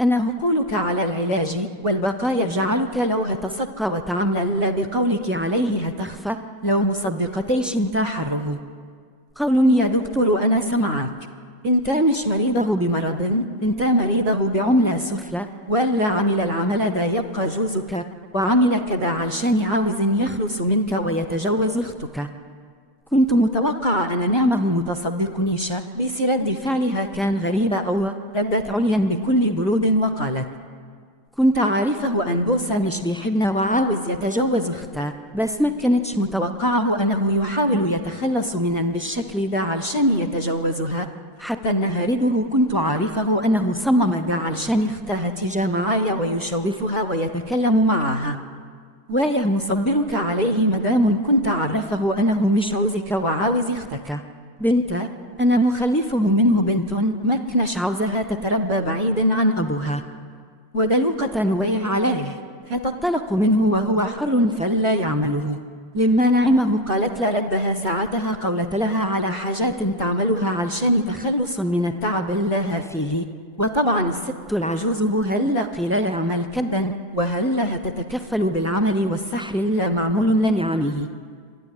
أنا هقولك على العلاج والبقاء يجعلك لو هتصدق وتعمل لا بقولك عليه هتخفى لو مصدقتيش انت حره. قول يا دكتور أنا سمعك. انت مش مريضه بمرض، انت مريضه بعملة سفلى، ولا عمل العمل دا يبقى جوزك، وعمل كذا علشان عاوز يخلص منك ويتجوز أختك. كنت متوقعة أن نعمه متصدق نيشا، بس رد فعلها كان غريبة أو ردت عليا بكل برود وقالت: كنت عارفه أن بوسة مش بيحبنا وعاوز يتجوز أختها، بس ما كانتش متوقعه أنه يحاول يتخلص منها بالشكل ده علشان يتجوزها، حتى أنها رده كنت عارفه أنه صمم ده علشان أختها تيجي معايا ويشوفها ويتكلم معها. ويا مصبرك عليه مدام كنت عرفه أنه مش عاوزك وعاوز أختك. بنت أنا مخلفه منه بنت ما كناش عاوزها تتربى بعيد عن أبوها. ودلوقة وهي عليه فتطلق منه وهو حر فلا يعمله. لما نعمه قالت لا ردها ساعتها قولت لها على حاجات تعملها علشان تخلص من التعب لها فيه. وطبعا الست العجوز هلا قيل يعمل كدا وهلا تتكفل بالعمل والسحر لا معمول لنعمه.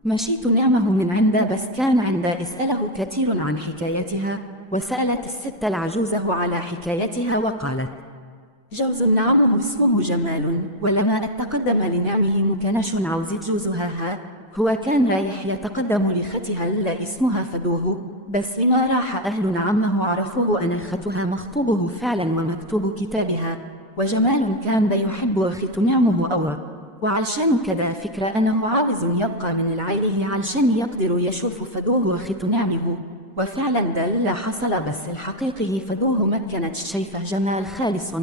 مشيت نعمه من عنده بس كان عنده اسأله كثير عن حكايتها، وسألت الست العجوزه على حكايتها وقالت: جوز نعمه اسمه جمال، ولما أتقدم لنعمه مكنش عاوز جوزها هو كان رايح يتقدم لختها اللي اسمها فدوه، بس لما راح أهل نعمه عرفوه أن ختها مخطوبه فعلا ومكتوب كتابها، وجمال كان بيحب أخت نعمه أوى، وعلشان كذا فكرة أنه عاوز يبقى من العيله علشان يقدر يشوف فدوه وأخت نعمه. وفعلا ده اللي حصل، بس الحقيقي فدوه ما كانت شايفة جمال خالص،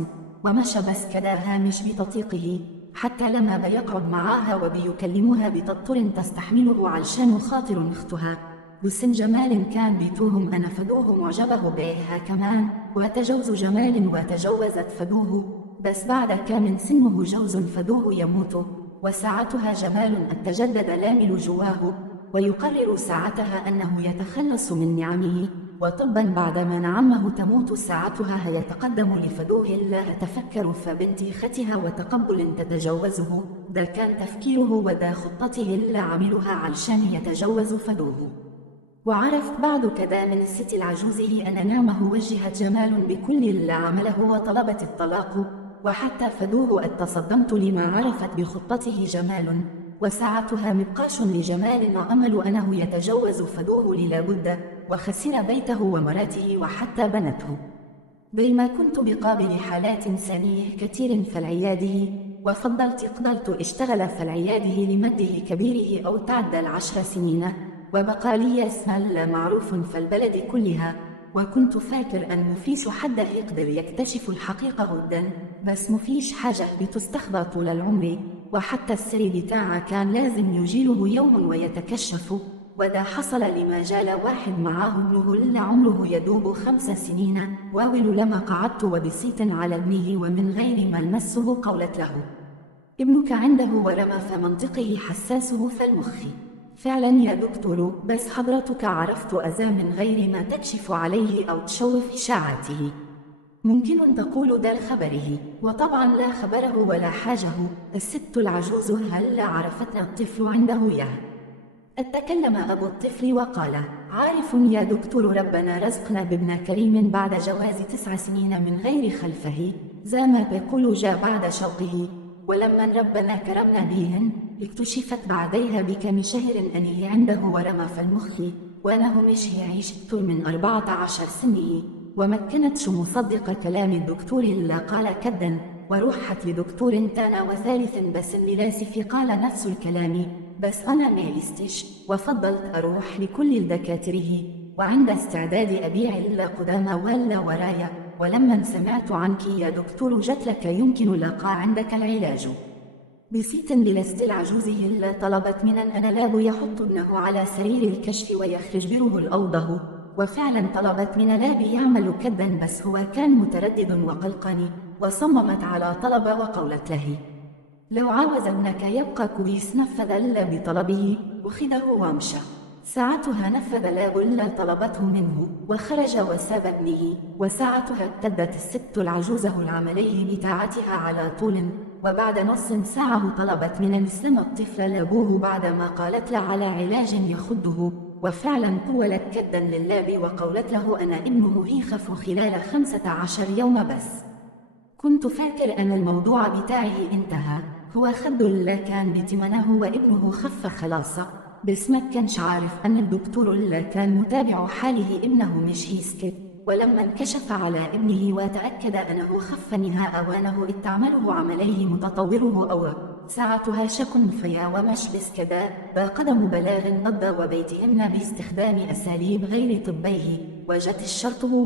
ومشى بس كده هامش بتطيقه، حتى لما بيقعد معاها وبيكلموها بتطر تستحمله علشان خاطر اختها. وسن جمال كان بيتوهم أنا فدوه معجبه بيها كمان، وتجوز جمال وتجوزت فدوه، بس بعد كان سنه جوز فدوه يموت، وساعتها جمال أتجدد لامل جواه، ويقرر ساعتها أنه يتخلص من نعمه. وطبا بعدما نعمه تموت ساعتها يتقدم لفدوه لا تفكر فبنت ختها وتقبل تتجوزه، ده كان تفكيره ودا خطته اللي عملها علشان يتجوز فدوه. وعرف بعد كذا من الست العجوزه أن نعمه وجهت جمال بكل اللي عمله وطلبت الطلاق، وحتى فدوه اتصدمت لما عرفت بخطته جمال، وساعتها مبقاش لجمال وأمل أنه يتجوز فدوه لابد، وخسر بيته ومراته وحتى بنته. بينما كنت بقابل حالات سنيه كثير فالعياده، وفضلت قدرت اشتغل فالعياده لمده كبيره أو تعدى 10 سنين، وبقى لي اسم لا معروف فالبلد كلها، وكنت فاكر أن مفيش حد يقدر يكتشف الحقيقة غدا، بس مفيش حاجة بتستخبى طول العمر، وحتى السر بتاعه كان لازم يجيله يوم ويتكشف، وده حصل لما جال واحد معاه ابنه اللي عمره يدوب 5 سنين، واول لما قعدت وبسيط على ابنه ومن غير ما المسه قولت له: ابنك عنده ورم فمنطقه حساسه فالمخ. فعلا يا دكتور، بس حضرتك عرفت أذى من غير ما تكشف عليه أو تشوف إشاعته. ممكن تقول ده لخبره، وطبعا لا خبره ولا حاجه، الست العجوز هل عرفتنا الطفل عنده اتكلم أبو الطفل وقال: عارف يا دكتور، ربنا رزقنا بابن كريم بعد جواز 9 سنين من غير خلفه، زي ما بيقول جاء بعد شوقه، ولما ربنا كرمنا بهن اكتشفت بعديها بكم شهر أنه عنده ورم في المخ، وأنه مش يعيش أكثر من 14 سنة، وما كانتش مصدقة كلام الدكتور إلا قال كدا، وروحت لدكتور تاني وثالث بس اللي لاسف قال نفس الكلام، بس أنا ما لستش وفضلت أروح لكل الدكاتره، وعند استعداد أبيع إلا قدام ولا ورايا، ولما سمعت عنك يا دكتور جت لك يمكن لقى عندك العلاج. بسيط للست العجوزه إلا طلبت من الأنلاب يحط ابنه على سرير الكشف ويخرج بره الأوضه، وفعلا طلبت من لاب يعمل كدا، بس هو كان متردد وقلقني، وصممت على طلب وقولت له: لو عاوز ابنك يبقى كويس نفذ إلا بطلبه، وخذه وامشى. ساعتها نفذ لاب اللي طلبته منه وخرج وساب ابنه. وساعتها ابتدت الست العجوزة العمليه بتاعتها على طول. وبعد نص ساعة طلبت من المسلم الطفل لابوه بعدما قالت له على علاج يخده. وفعلا طولت كدا للاب وقالت له أنا ابنه يخف خلال 15 يوم بس. كنت فاكر أن الموضوع بتاعه انتهى، هو خد اللي كان بتمنه وابنه خف خلاص. بس ما كانش عارف أن الدكتور اللي كان متابع حاله ابنه مش يسكت. ولما انكشف على ابنه وتأكد أنه خف نهاء وأنه استعمله عمليه متطوره أو ساعتها شك فيا ومش بس كده بقدم بلاغ ضد وبيتهن باستخدام أساليب غير طبيه. وجت الشرطة